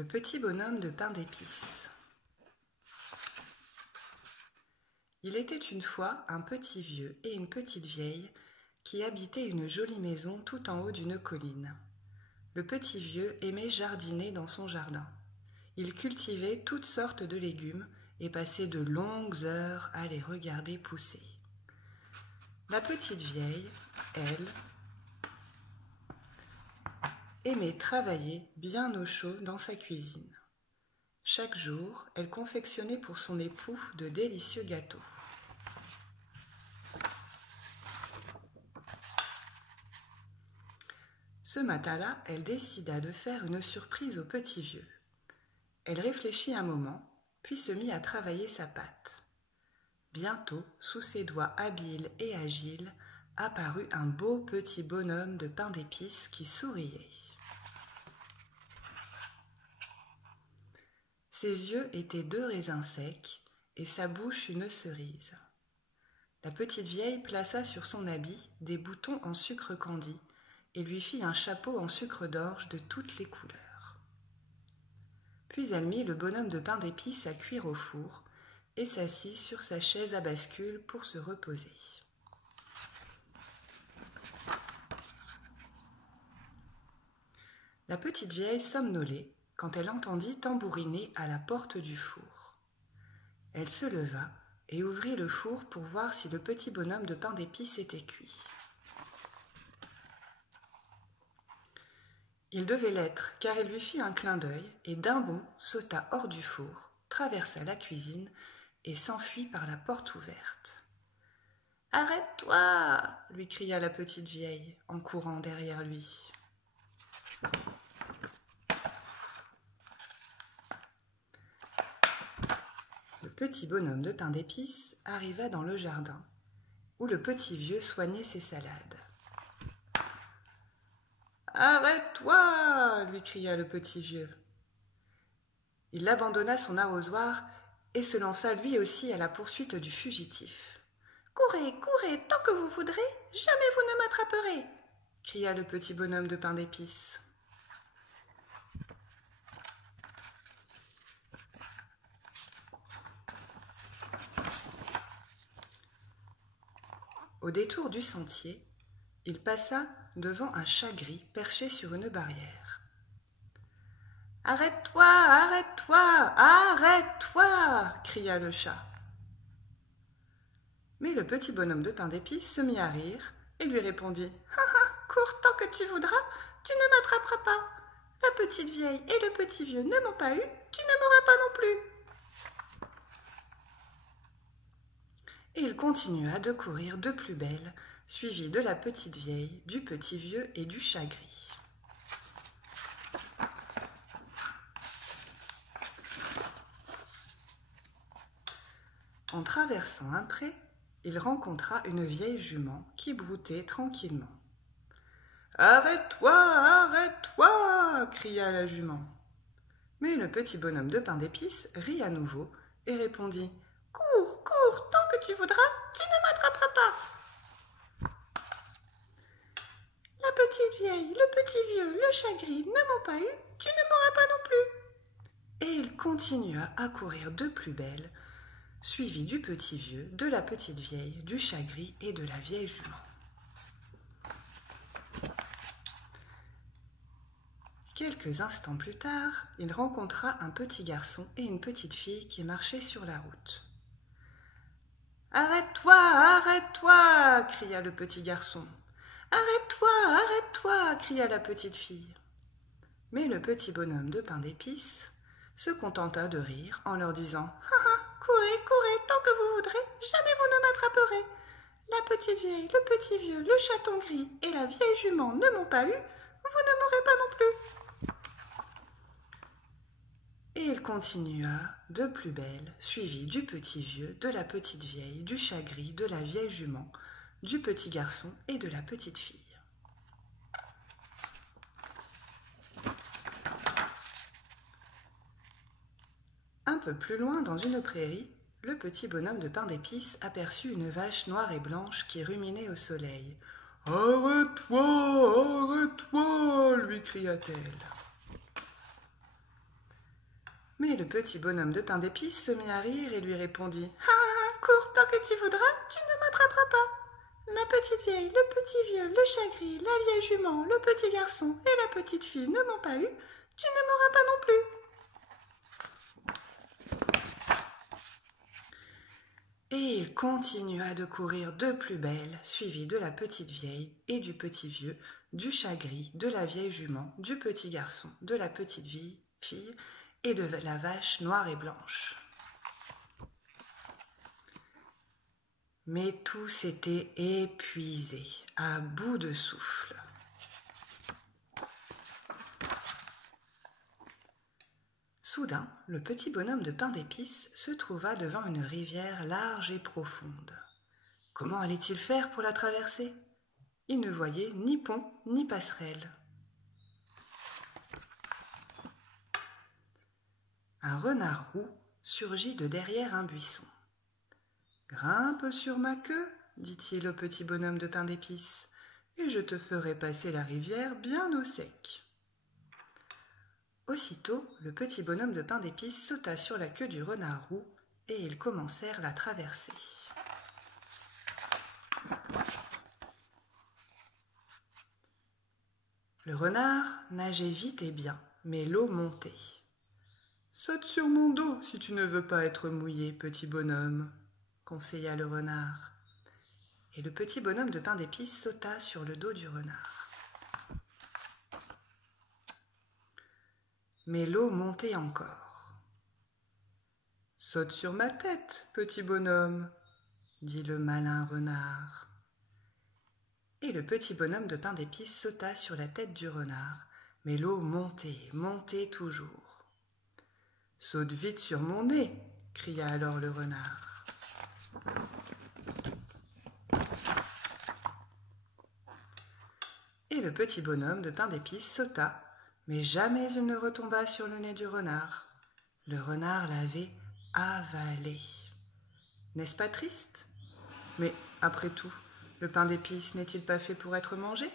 Le petit bonhomme de pain d'épices. Il était une fois un petit vieux et une petite vieille qui habitaient une jolie maison tout en haut d'une colline. Le petit vieux aimait jardiner dans son jardin. Il cultivait toutes sortes de légumes et passait de longues heures à les regarder pousser. La petite vieille, elle, aimait travailler bien au chaud dans sa cuisine. Chaque jour, elle confectionnait pour son époux de délicieux gâteaux. Ce matin-là, elle décida de faire une surprise au petit vieux. Elle réfléchit un moment, puis se mit à travailler sa pâte. Bientôt, sous ses doigts habiles et agiles, apparut un beau petit bonhomme de pain d'épices qui souriait. Ses yeux étaient 2 raisins secs et sa bouche une cerise. La petite vieille plaça sur son habit des boutons en sucre candi et lui fit un chapeau en sucre d'orge de toutes les couleurs. Puis elle mit le bonhomme de pain d'épices à cuire au four et s'assit sur sa chaise à bascule pour se reposer. La petite vieille somnolait quand elle entendit tambouriner à la porte du four. Elle se leva et ouvrit le four pour voir si le petit bonhomme de pain d'épices était cuit. Il devait l'être, car elle lui fit un clin d'œil et d'un bond sauta hors du four, traversa la cuisine et s'enfuit par la porte ouverte. « Arrête-toi » lui cria la petite vieille en courant derrière lui. Le petit bonhomme de pain d'épices arriva dans le jardin, où le petit vieux soignait ses salades. « Arrête-toi » lui cria le petit vieux. Il abandonna son arrosoir et se lança lui aussi à la poursuite du fugitif. « Courez, courez, tant que vous voudrez, jamais vous ne m'attraperez » cria le petit bonhomme de pain d'épices. Au détour du sentier, il passa devant un chat gris perché sur une barrière. « Arrête-toi, arrête-toi, arrête-toi » cria le chat. Mais le petit bonhomme de pain d'épices se mit à rire et lui répondit « Ha ha, cours tant que tu voudras, tu ne m'attraperas pas. La petite vieille et le petit vieux ne m'ont pas eu, tu ne m'auras pas non plus. » Et il continua de courir de plus belle, suivi de la petite vieille, du petit vieux et du chat gris. En traversant un pré, il rencontra une vieille jument qui broutait tranquillement. « Arrête-toi, arrête-toi » cria la jument. Mais le petit bonhomme de pain d'épices rit à nouveau et répondit « Cours, cours, tant que tu voudras, tu ne m'attraperas pas. » La petite vieille, le petit vieux, le chat gris ne m'ont pas eu, tu ne m'auras pas non plus. Et il continua à courir de plus belle, suivi du petit vieux, de la petite vieille, du chat gris et de la vieille jument. Quelques instants plus tard, il rencontra un petit garçon et une petite fille qui marchaient sur la route. « Arrête-toi, arrête-toi » cria le petit garçon. « Arrête-toi, arrête-toi » cria la petite fille. Mais le petit bonhomme de pain d'épices se contenta de rire en leur disant « Ha ha, courez, courez, tant que vous voudrez, jamais vous ne m'attraperez. La petite vieille, le petit vieux, le chaton gris et la vieille jument ne m'ont pas eu, vous ne m'aurez pas non plus. » Et il continua de plus belle, suivi du petit vieux, de la petite vieille, du chat gris, de la vieille jument, du petit garçon et de la petite fille. Un peu plus loin, dans une prairie, le petit bonhomme de pain d'épices aperçut une vache noire et blanche qui ruminait au soleil. « Arrête-toi, arrête-toi » lui cria-t-elle. Mais le petit bonhomme de pain d'épices se mit à rire et lui répondit: « Ah, cours tant que tu voudras, tu ne m'attraperas pas. La petite vieille, le petit vieux, le chat gris, la vieille jument, le petit garçon et la petite fille ne m'ont pas eu, tu ne m'auras pas non plus. » Et il continua de courir de plus belle, suivi de la petite vieille et du petit vieux, du chat gris, de la vieille jument, du petit garçon, de la petite fille et de la vache noire et blanche. Mais tous étaient épuisés, à bout de souffle. Soudain, le petit bonhomme de pain d'épices se trouva devant une rivière large et profonde. Comment allait-il faire pour la traverser? Il ne voyait ni pont ni passerelle. Un renard roux surgit de derrière un buisson. « Grimpe sur ma queue, dit-il au petit bonhomme de pain d'épices, et je te ferai passer la rivière bien au sec. » Aussitôt, le petit bonhomme de pain d'épices sauta sur la queue du renard roux et ils commencèrent la traversée. Le renard nageait vite et bien, mais l'eau montait. « Saute sur mon dos si tu ne veux pas être mouillé, petit bonhomme, » conseilla le renard. Et le petit bonhomme de pain d'épices sauta sur le dos du renard. Mais l'eau montait encore. « Saute sur ma tête, petit bonhomme, » dit le malin renard. Et le petit bonhomme de pain d'épices sauta sur la tête du renard, mais l'eau montait toujours. « Saute vite sur mon nez, » cria alors le renard. Et le petit bonhomme de pain d'épices sauta, mais jamais il ne retomba sur le nez du renard. Le renard l'avait avalé. N'est-ce pas triste? Mais après tout, le pain d'épices n'est-il pas fait pour être mangé?